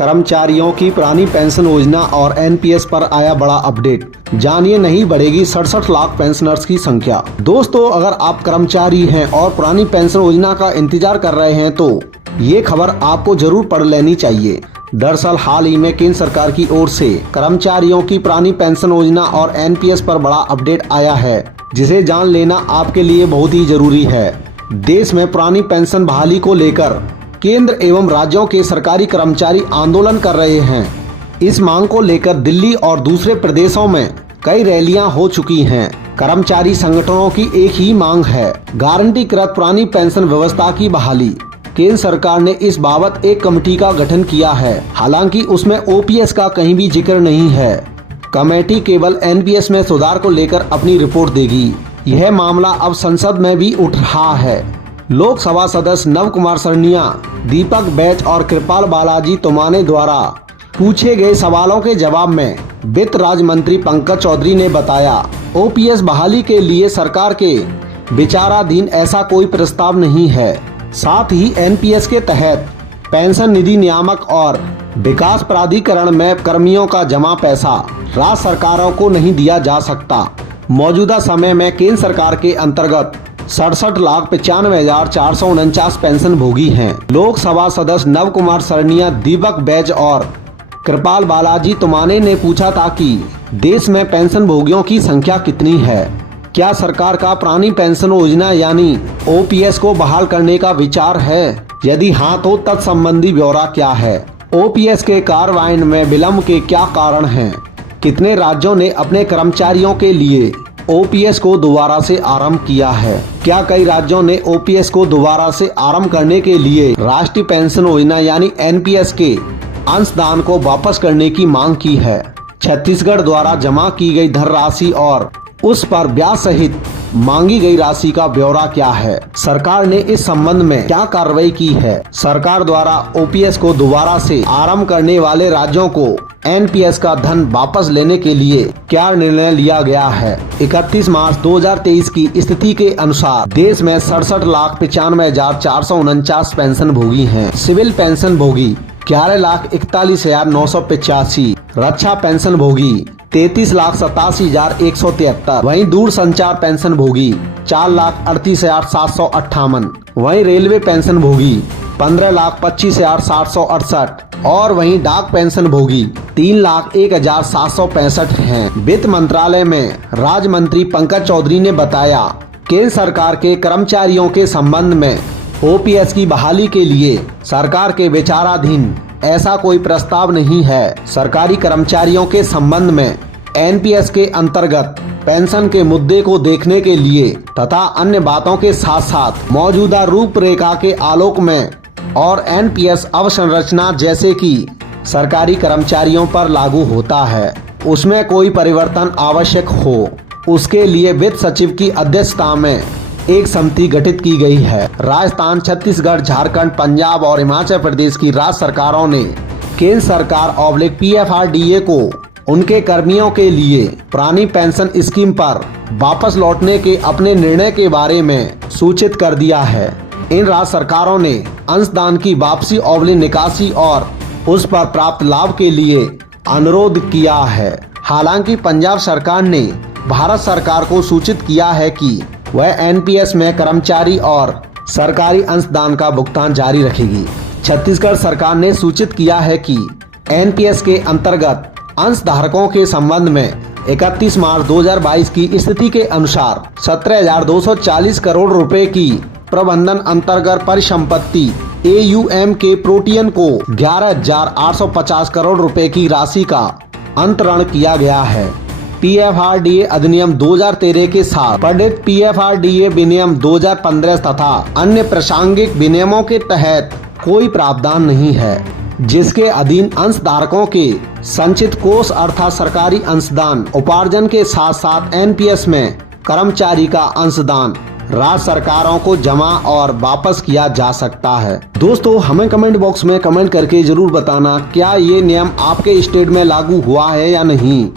कर्मचारियों की पुरानी पेंशन योजना और एनपीएस पर आया बड़ा अपडेट। जानिए, नहीं बढ़ेगी 67 लाख पेंशनर्स की संख्या। दोस्तों, अगर आप कर्मचारी हैं और पुरानी पेंशन योजना का इंतजार कर रहे हैं तो ये खबर आपको जरूर पढ़ लेनी चाहिए। दरअसल हाल ही में केंद्र सरकार की ओर से कर्मचारियों की पुरानी पेंशन योजना और एनपीएस पर बड़ा अपडेट आया है, जिसे जान लेना आपके लिए बहुत ही जरूरी है। देश में पुरानी पेंशन बहाली को लेकर केंद्र एवं राज्यों के सरकारी कर्मचारी आंदोलन कर रहे हैं। इस मांग को लेकर दिल्ली और दूसरे प्रदेशों में कई रैलियां हो चुकी हैं। कर्मचारी संगठनों की एक ही मांग है, गारंटीकृत पुरानी पेंशन व्यवस्था की बहाली। केंद्र सरकार ने इस बाबत एक कमेटी का गठन किया है, हालांकि उसमें ओपीएस का कहीं भी जिक्र नहीं है। कमेटी केवल एनपीएस में सुधार को लेकर अपनी रिपोर्ट देगी। यह मामला अब संसद में भी उठ रहा है। लोकसभा सदस्य नव कुमार सरनिया, दीपक बैच और कृपाल बालाजी तोमाने द्वारा पूछे गए सवालों के जवाब में वित्त राज्य मंत्री पंकज चौधरी ने बताया, ओपीएस बहाली के लिए सरकार के विचाराधीन ऐसा कोई प्रस्ताव नहीं है। साथ ही एनपीएस के तहत पेंशन निधि नियामक और विकास प्राधिकरण में कर्मियों का जमा पैसा राज्य सरकारों को नहीं दिया जा सकता। मौजूदा समय में केंद्र सरकार के अंतर्गत 67,95,449 पेंशन भोगी हैं। लोकसभा सदस्य नव कुमार सरनिया, दीपक बैच और कृपाल बालाजी तोमाने ने पूछा था कि देश में पेंशन भोगियों की संख्या कितनी है, क्या सरकार का पुरानी पेंशन योजना यानी ओपीएस को बहाल करने का विचार है, यदि हाँ तो तत्संबंधी ब्यौरा क्या है, ओपीएस के कार्यान्वयन में विलंब के क्या कारण हैं, कितने राज्यों ने अपने कर्मचारियों के लिए ओपीएस को दोबारा से आरंभ किया है, क्या कई राज्यों ने ओपीएस को दोबारा से आरंभ करने के लिए राष्ट्रीय पेंशन योजना यानी एनपीएस के अंशदान को वापस करने की मांग की है। छत्तीसगढ़ द्वारा जमा की गई धन राशि और उस पर ब्याज सहित मांगी गई राशि का ब्यौरा क्या है, सरकार ने इस संबंध में क्या कार्रवाई की है, सरकार द्वारा ओपीएस को दोबारा से आरंभ करने वाले राज्यों को एनपीएस का धन वापस लेने के लिए क्या निर्णय लिया गया है। 31 मार्च 2023 की स्थिति के अनुसार देश में 67,95,449 पेंशन भोगी हैं। सिविल पेंशन भोगी 11,41,985, रक्षा पेंशन भोगी 33,87,173, वहीं दूर संचार पेंशन भोगी 4,38,758, वहीं रेलवे पेंशन भोगी 15,25,768 और वहीं डाक पेंशन भोगी 3,01,765 हैं। वित्त मंत्रालय में राज्य मंत्री पंकज चौधरी ने बताया, केंद्र सरकार के कर्मचारियों के संबंध में ओपीएस की बहाली के लिए सरकार के विचाराधीन ऐसा कोई प्रस्ताव नहीं है। सरकारी कर्मचारियों के संबंध में एनपीएस के अंतर्गत पेंशन के मुद्दे को देखने के लिए तथा अन्य बातों के साथ साथ मौजूदा रूपरेखा के आलोक में और एनपीएस अवसंरचना जैसे कि सरकारी कर्मचारियों पर लागू होता है, उसमें कोई परिवर्तन आवश्यक हो, उसके लिए वित्त सचिव की अध्यक्षता में एक समिति गठित की गई है। राजस्थान, छत्तीसगढ़, झारखंड, पंजाब और हिमाचल प्रदेश की राज्य सरकारों ने केंद्र सरकार पीएफआरडीए को उनके कर्मियों के लिए पुरानी पेंशन स्कीम पर वापस लौटने के अपने निर्णय के बारे में सूचित कर दिया है। इन राज्य सरकारों ने अंशदान की वापसी निकासी और उस पर प्राप्त लाभ के लिए अनुरोध किया है। हालांकि पंजाब सरकार ने भारत सरकार को सूचित किया है कि वह एनपीएस में कर्मचारी और सरकारी अंशदान का भुगतान जारी रखेगी। छत्तीसगढ़ सरकार ने सूचित किया है कि एनपीएस के अंतर्गत अंशधारकों के संबंध में 31 मार्च 2022 की स्थिति के अनुसार 17,240 करोड़ रुपए की प्रबंधन अंतर्गत परिसंपत्ति एयूएम के प्रोटियन को 11,850 करोड़ रुपए की राशि का अंतरण किया गया है। पीएफआरडीए अधिनियम 2013 के साथ प्रदत्त पीएफआरडीए विनियम 2015 तथा अन्य प्रासंगिक विनियमों के तहत कोई प्रावधान नहीं है, जिसके अधीन अंशधारकों के संचित कोष अर्थात सरकारी अंशदान उपार्जन के साथ साथ एनपीएस में कर्मचारी का अंशदान राज्य सरकारों को जमा और वापस किया जा सकता है। दोस्तों, हमें कमेंट बॉक्स में कमेंट करके जरूर बताना, क्या ये नियम आपके स्टेट में लागू हुआ है या नहीं।